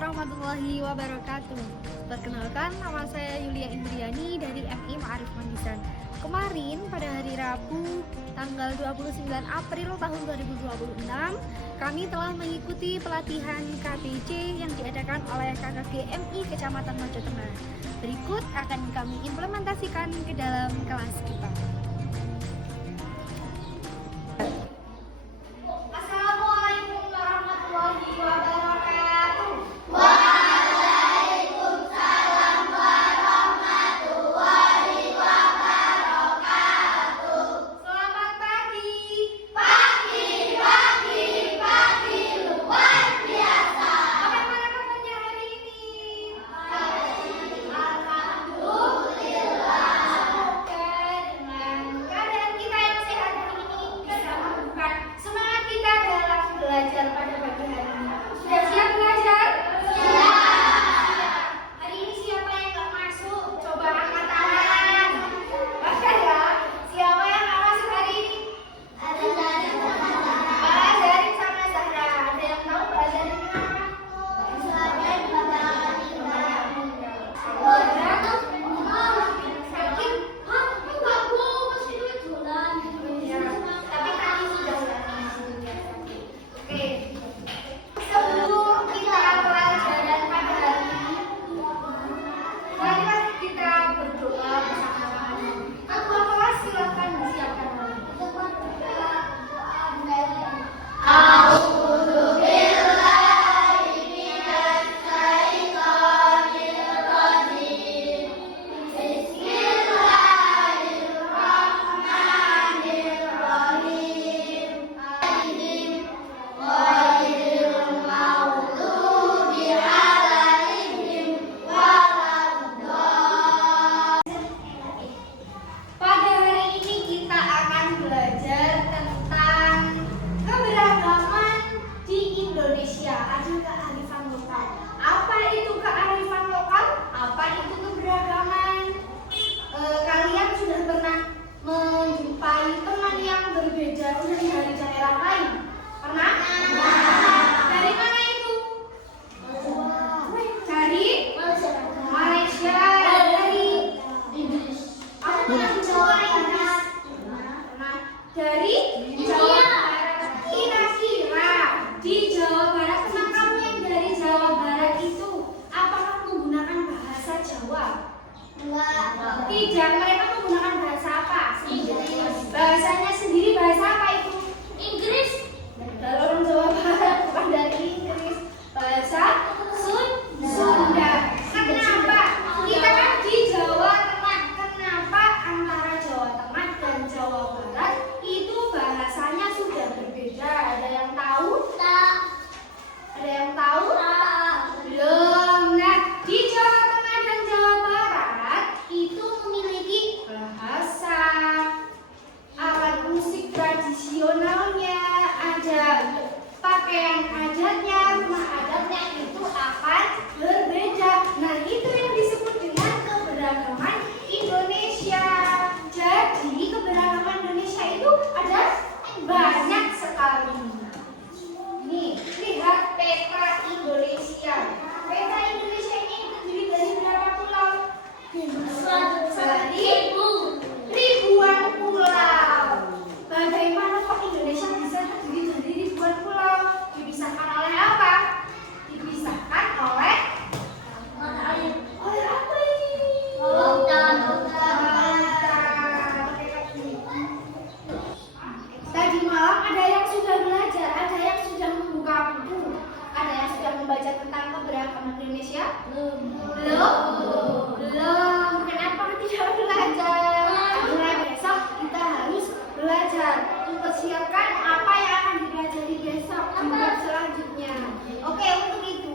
warahmatullahi wabarakatuh. Perkenalkan, nama saya Yulia Indriani dari MI Ma'arif Mandisan. Kemarin pada hari Rabu tanggal 29 April tahun 2026, kami telah mengikuti pelatihan KTC yang diadakan oleh KKG MI Kecamatan Mojo Tengah. Berikut akan kami implementasikan ke dalam kelas kita. Assalamualaikum warahmatullahi wabarakatuh. Waalaikumsalam warahmatullahi wabarakatuh. Selamat pagi. Pagi luar biasa. Bagaimana kabarnya hari ini? Alhamdulillah. Semoga dengan keadaan kita yang sehat hari ini bisa menumbuhkan semangat kita dalam belajar pada pagi hari ini. Sudah siap belajar? Siap. Hari ini siapa yang nggak masuk? Coba angkat tangan. Bahkan ya, siapa yang nggak masuk hari ini? Ada dari Mbak Azarin sama Zahra. Ada yang tahu Mbak Azarin kenapa? Sakit? Ya, tapi tadi sudah datang sebelumnya sakit. Oke. Sebelum kita pelajaran pada hari ini, marilah kita berdoa bersama-sama. Ketua kelas silakan disiapkan. Pada hari ini kita akan belajar tentang keberagaman di Indonesia. Ada kearifan lokal. Apa itu kearifan lokal? Apa itu keberagaman? Kalian sudah pernah menjumpai teman yang berbeda dari daerah lain? Pernah? Dari mana itu? Dari Malaysia. Dari aku pernah di Jawa Barat. Pernah. Dari Jawa Barat. Kira-kira di Jawa Barat, teman kamu yang dari Jawa Barat itu apakah menggunakan bahasa Jawa? Tidak, mereka menggunakan bahasa apa? Bahasanya sendiri bahasa apa itu? Inggris. Dari orang Jawa Barat, bukan dari Inggris. Bahasa Sunda. Kenapa? Kita kan di Jawa Tengah. Kenapa antara Jawa Tengah dan Jawa Barat itu bahasanya sudah berbeda? Ada yang tahu? Ada yang tahu? Belum. Nah, di Jawa Tengah dan Jawa Barat itu memiliki bahasa, alat musik tradisionalnya, ada pakaian adatnya, rumah adatnya itu akan berbeda. Nah, itu yang disebut dengan keberagaman Indonesia. Jadi, keberagaman Indonesia itu ada banyak sekali. Nih, lihat peta Indonesia. Peta Indonesia ini terdiri dari berapa pulau? Ribuan pulau. Bagaimana kok Indonesia bisa terdiri dari ribuan pulau? Dipisahkan oleh apa? Dipisahkan oleh apa ini? Tadi malam ada yang sudah belajar, ada yang sudah membuka buku, ada yang sudah membaca tentang keberagaman Indonesia? Belum. Kenapa tidak belajar? Karena besok kita harus belajar. Mempersiapkan apa yang akan dipelajari besok buat selanjutnya. Oke, untuk itu,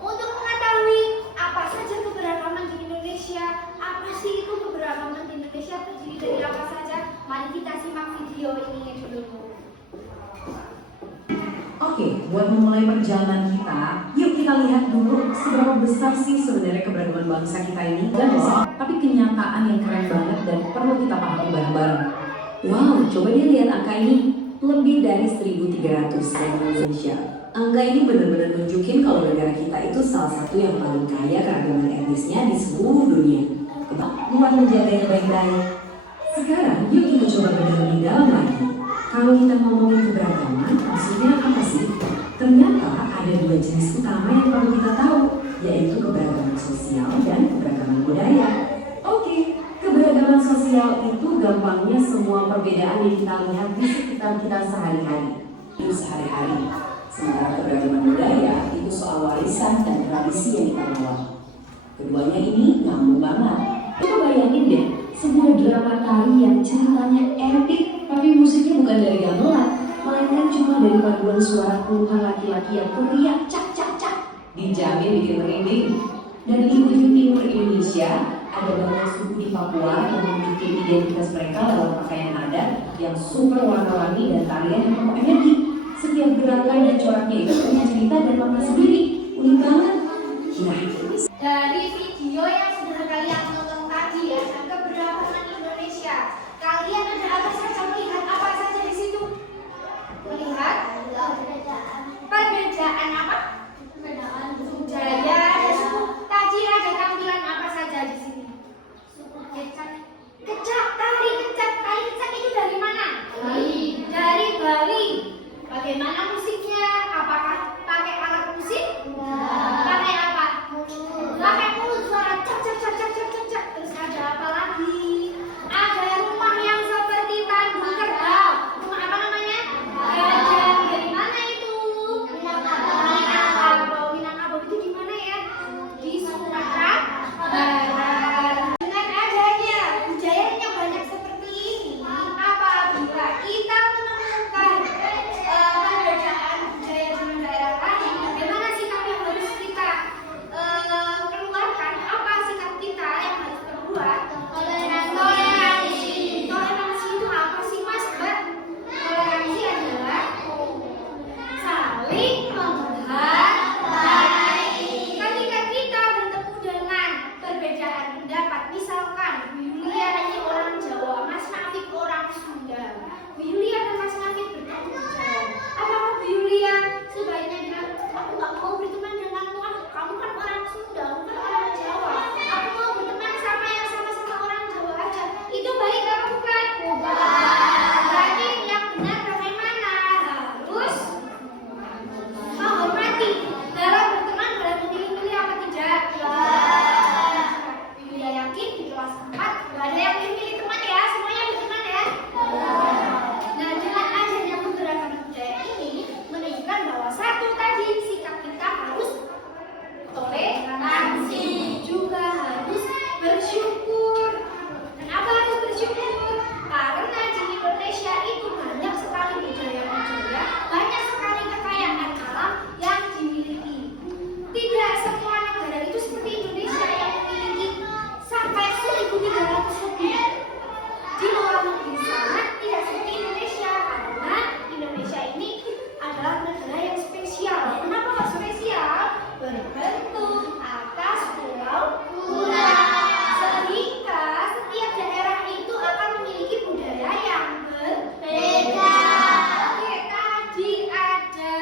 untuk mengetahui apa saja keberagaman di Indonesia, apa sih itu keberagaman di Indonesia, terdiri dari apa saja, mari kita simak video ini dulu. Oke, buat memulai perjalanan kita, yuk kita lihat dulu seberapa besar sih sebenarnya keberagaman bangsa kita ini. Dan besar, tapi kenyataan yang keren banget dan perlu kita pahami bareng-bareng. Wow, coba dia lihat angka ini. Lebih lebih dari 1.300 negara Indonesia. Angka ini benar-benar nunjukin kalau negara kita itu salah satu yang paling kaya keragaman etnisnya di seluruh dunia. Buat menjaganya baik-baik. Sekarang yuk kita coba bedah lebih dalam lagi. Kalau kita ngomongin keberagaman, maksudnya apa sih? Ternyata ada dua jenis utama yang perlu kita tahu, yaitu keberagaman sosial dan keberagaman budaya. Oke, keberagaman sosial itu gampangnya semua perbedaan yang kita lihat di sekitar kita sehari-hari. Sementara keberagaman budaya itu soal warisan dan tradisi yang kita bawa. Keduanya ini nyambung banget. Coba bayangin deh, sebuah drama tari yang ceritanya epic, tapi musiknya bukan dari gamelan, melainkan cuma dari paduan suara puluhan laki-laki yang teriak cak cak cak. Dijamin bikin merinding. Dan di ujung timur Indonesia, ada banyak suku di Papua yang memiliki identitas mereka lewat pakaian adat yang super warna-warni dan tarian yang penuh energi. Setiap gerakan dan coraknya itu punya cerita dan makna sendiri. Unik banget. Nah, Dari video yang sudah kalian tonton tadi ya, keberagaman Indonesia, kalian ada apa saja melihat apa saja di situ? Melihat perbedaan apa? Budaya dan suku. Tadi ada tampilan apa saja di sini? Kecak, tari kecak itu dari mana? Dari Bali. Bagaimana musiknya? Apakah pakai alat musik? Pakai apa? Pakai mulut, suara cak cak cak cak cak cak cak. Terus ada apa lagi? Ada rumah yang seperti tandu kerbau. Rumah apa namanya? Gajah. Dari mana itu? Minangkabau itu di mana ya? Di Sumatera Barat. Dengan adanya budayanya banyak seperti ini, apabila kita menemukan perbedaan budaya dengan daerah lain, bagaimana sikap yang harus kita keluarkan? Apa sikap kita yang harus terbuat? Toleransi. Toleransi itu apa sih Mas, Mbak? Toleransi adalah saling menghargai. Ketika kita bertemu dengan perbedaan pendapat, misalkan Bu Yulia ini orang Jawa, Mas Nafik orang Sunda. Bu Yulia dan Mas Nafik bertemu di jalan. Apakah Bu Yulia sebaiknya bilang, aku gak mau berteman denganmu, kamu kan orang Sunda, kamu kan orang Jawa. Aku mau berteman sama yang sama-sama orang Jawa aja. Itu baik atau bukan? Berarti yang benar bagaimana? Harus menghormati. Dalam berteman boleh memilih-milih apa tidak? Yulia yakin di kelas 4 gak ada yang pilih teman ya, semuanya berteman ya. Nah, dengan adanya keberagaman budaya ini menunjukkan bahwa satu tadi sikap kita harus toleransi, juga harus bersyukur. Kenapa harus bersyukur? Karena di Indonesia itu banyak sekali budaya-budaya, banyak sekali kekayaan alam yang dimiliki. Tidak semua negara itu seperti Indonesia yang memiliki sampai 1.300 lebih. Di luar negeri sana tidak seperti Indonesia, karena Indonesia ini adalah negara yang spesial. Kenapa kok spesial? Berbentuk atas pulau-pulau, sehingga setiap daerah itu akan memiliki budaya yang berbeda. Oke, tadi ada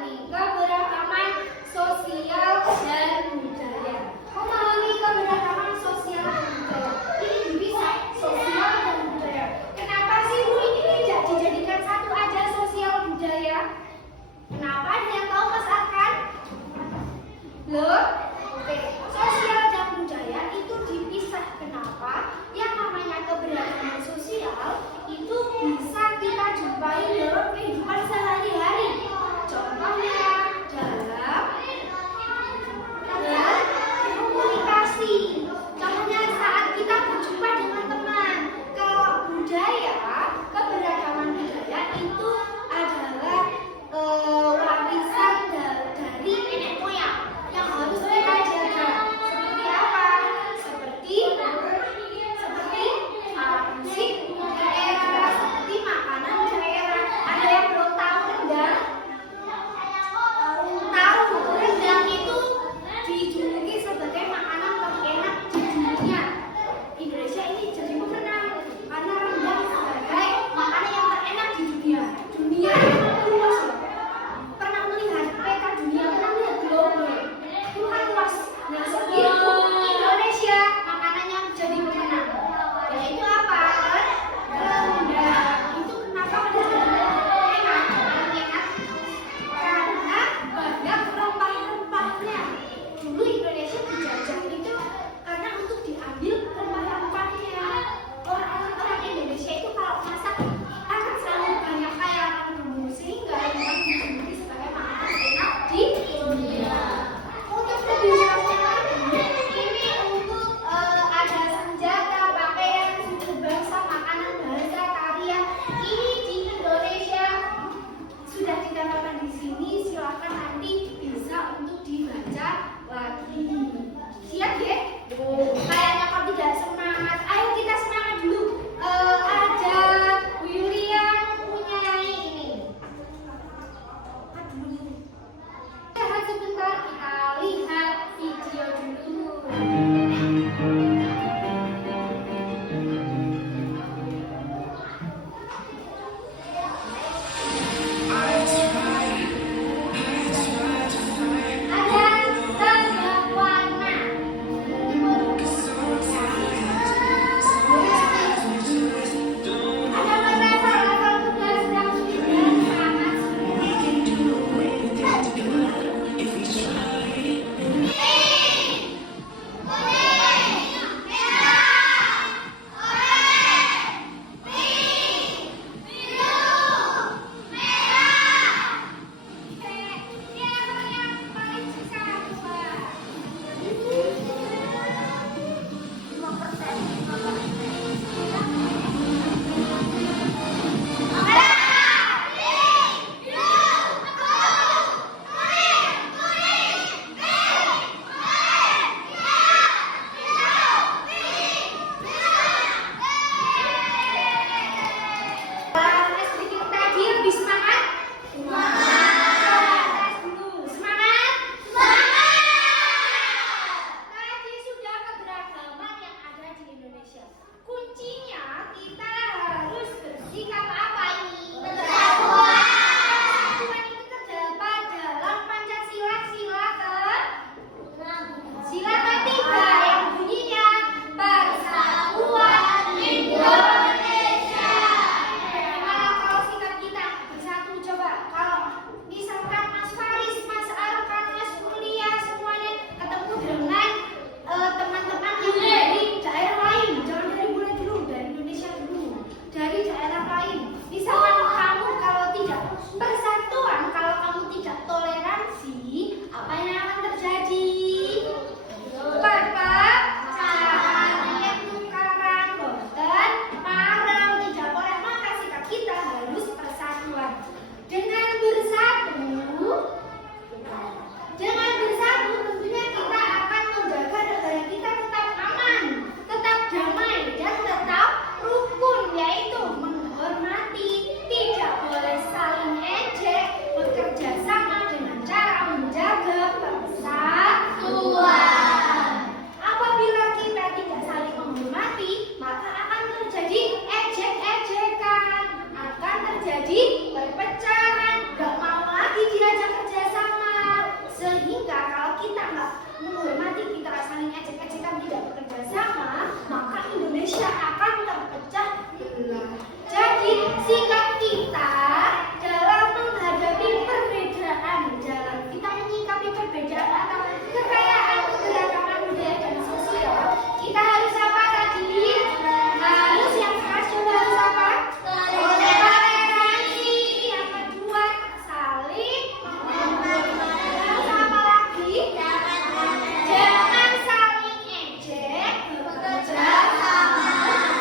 ini keberagaman sosial dan budaya. Memahami keberagaman sosial dan budaya ini bisa sosial dan budaya. Kenapa sih Bu ini tidak dijadikan satu aja sosial budaya? Kenapa? Ada yang tahu Mas Arkan? Loh? Oke, sosial dan budaya itu dipisah. Kenapa? Yang namanya keberagaman sosial itu bisa kita jumpai dalam kehidupan sehari-hari. Contohnya dalam komunikasi. Contohnya saat kita berjumpa dengan teman. Kalau budaya, keberagaman budaya itu adalah warisan dari nenek moyang yang harus kita jaga. Seperti apa? Seperti alat musik daerah, seperti makanan daerah. Ada yang belum tahu Dengan bersatu tentunya kita akan menjaga negara kita tetap aman, tetap damai, dan tetap rukun, yaitu menghormati, tidak boleh saling ejek, bekerja sama dengan cara menjaga persatuan. Apabila kita tidak saling menghormati, maka akan terjadi ejek-ejekan, akan terjadi perpecahan, gak mau lagi diajak kerjasama. Sehingga kalau kita nggak menghormati, kita saling ejek-ejekan, tidak bekerja sama, maka Indonesia akan terpecah belah. Jadi sikap kita dalam menghadapi perbedaan, dalam kita menyikapi perbedaan atau kekayaan keberagaman budaya dan sosial, kita harus apa tadi? Harus yang keras juga harus apa? Toleransi. Yang kedua saling menghormati. Terus apa lagi? Jangan saling ejek, bekerja sama.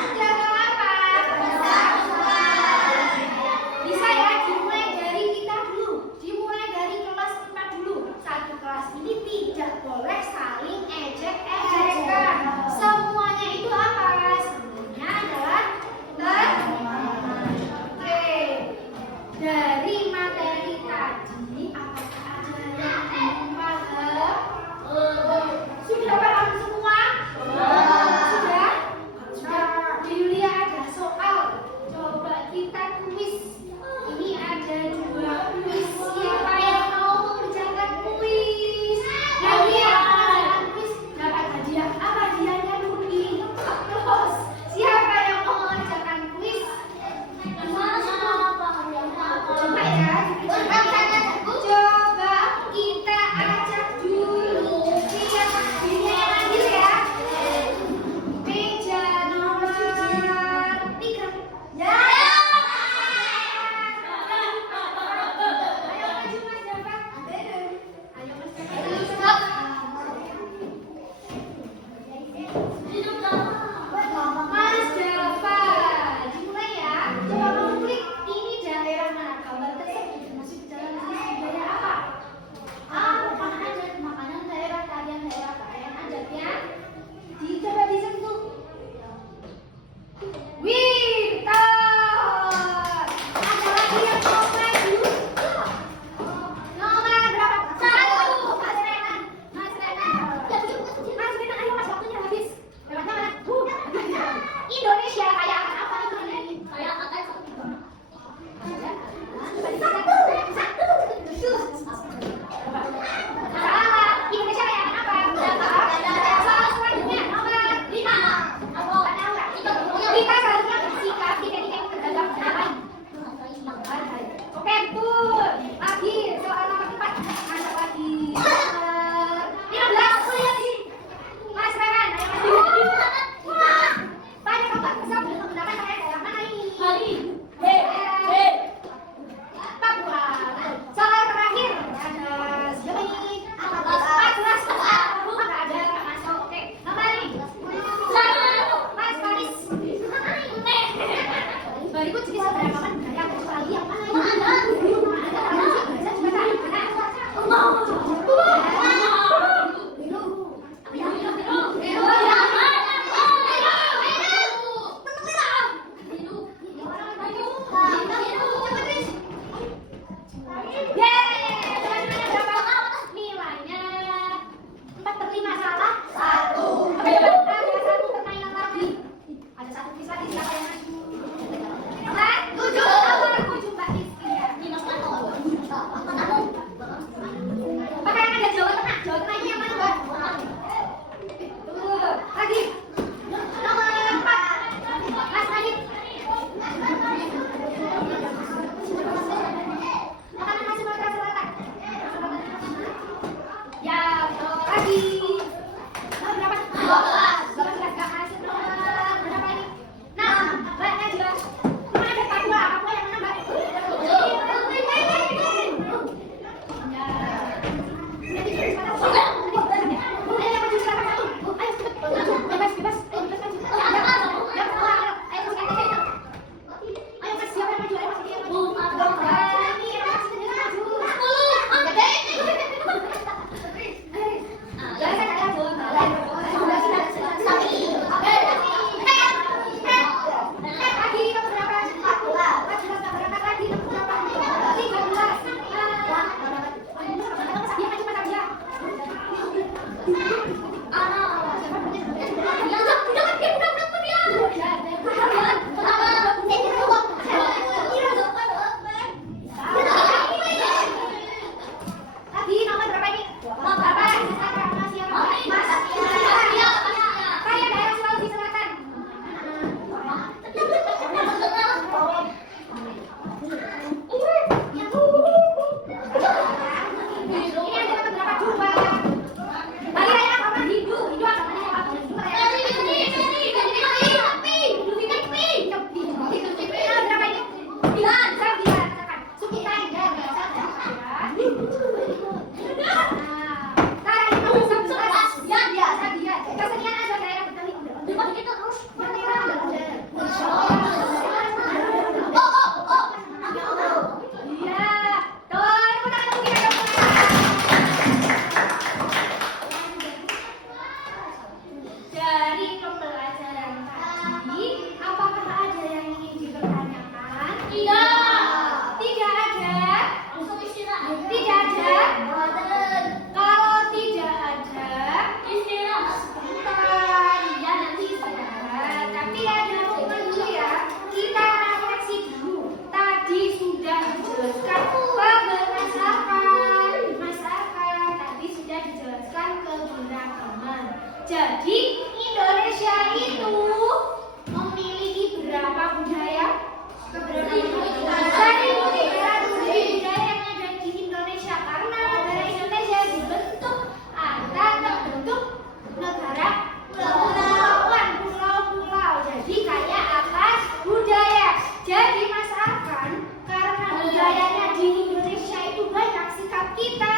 kita.